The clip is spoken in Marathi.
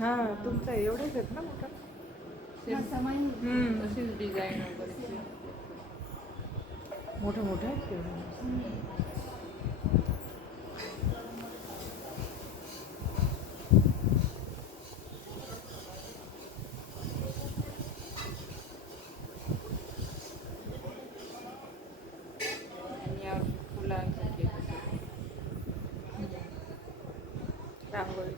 हा तुमचा एवढेच आहेत ना मोठा. तशीच डिझाईन वगैरे मोठे मोठे आहेत ते. आणि यावर्षी फुलांचं केलं. रांगोळी